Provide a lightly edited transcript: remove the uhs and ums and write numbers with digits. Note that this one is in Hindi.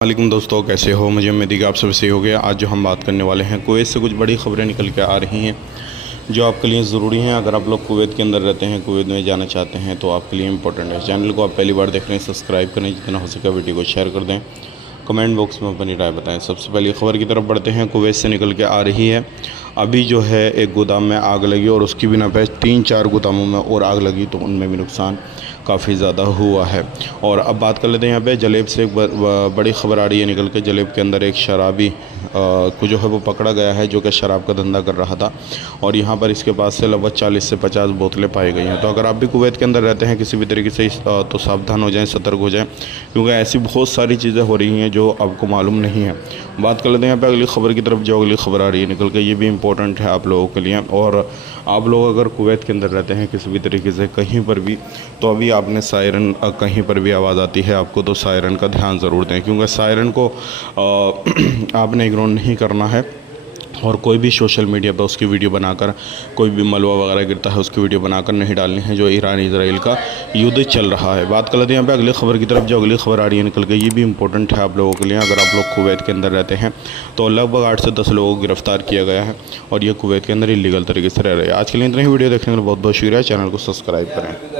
वालेकुम दोस्तों, कैसे हो। मुझे उम्मीद है कि आप सब सही हो गया। आज जो हम बात करने वाले हैं, कुवैत से कुछ बड़ी खबरें निकल के आ रही हैं जो आपके लिए ज़रूरी हैं। अगर आप लोग कुवैत के अंदर रहते हैं, कुवैत में जाना चाहते हैं तो आपके लिए इंपॉर्टेंट है। चैनल को आप पहली बार देख रहे हैं, सब्सक्राइब करें, जितना हो सके वीडियो को शेयर कर दें, कमेंट बॉक्स में अपनी राय बताएं। सबसे पहले खबर की तरफ बढ़ते हैं। कुवैत से निकल के आ रही है, अभी जो है एक गोदाम में आग लगी और उसकी बिना पे 3-4 गोदामों में और आग लगी, तो उनमें भी नुकसान काफ़ी ज़्यादा हुआ है। और अब बात कर लेते हैं यहाँ पे जलेब से एक बड़ी खबर आ रही है निकल के। जलेब के अंदर एक शराबी को जो है वो पकड़ा गया है, जो कि शराब का धंधा कर रहा था, और यहाँ पर इसके पास से लगभग 40 से 50 बोतलें पाई गई हैं। तो अगर आप भी कुवैत के अंदर रहते हैं किसी भी तरीके से, तो सावधान हो जाएं, सतर्क हो जाएं, क्योंकि ऐसी बहुत सारी चीज़ें हो रही हैं जो आपको मालूम नहीं है। बात कर लेते हैं यहाँ पे अगली खबर की तरफ। जो अगली खबर आ रही है निकल के, ये भी इम्पोर्टेंट है आप लोगों के लिए। और आप लोग अगर कुवैत के अंदर रहते हैं किसी भी तरीके से कहीं पर भी, तो अभी आपने सायरन, कहीं पर भी आवाज़ आती है आपको, तो सायरन का ध्यान ज़रूर दें, क्योंकि सायरन को आपने इग्नोर नहीं करना है। और कोई भी सोशल मीडिया पर उसकी वीडियो बनाकर, कोई भी मलबा वगैरह गिरता है उसकी वीडियो बनाकर नहीं डालनी है, जो ईरान इजराइल का युद्ध चल रहा है। बात कर लेते हैं यहाँ पे अगली खबर की तरफ। जो अगली खबर आ रही है निकल के, ये भी इंपॉर्टेंट है आप लोगों के लिए। अगर आप लोग कुवैत के अंदर रहते हैं तो लगभग 8 से 10 लोगों को गिरफ्तार किया गया है, और ये कुवैत के अंदर इलीगल तरीके से रह रहे हैं। आज के लिए इतना ही। वीडियो देखने के लिए बहुत बहुत शुक्रिया। चैनल को सब्सक्राइब करें।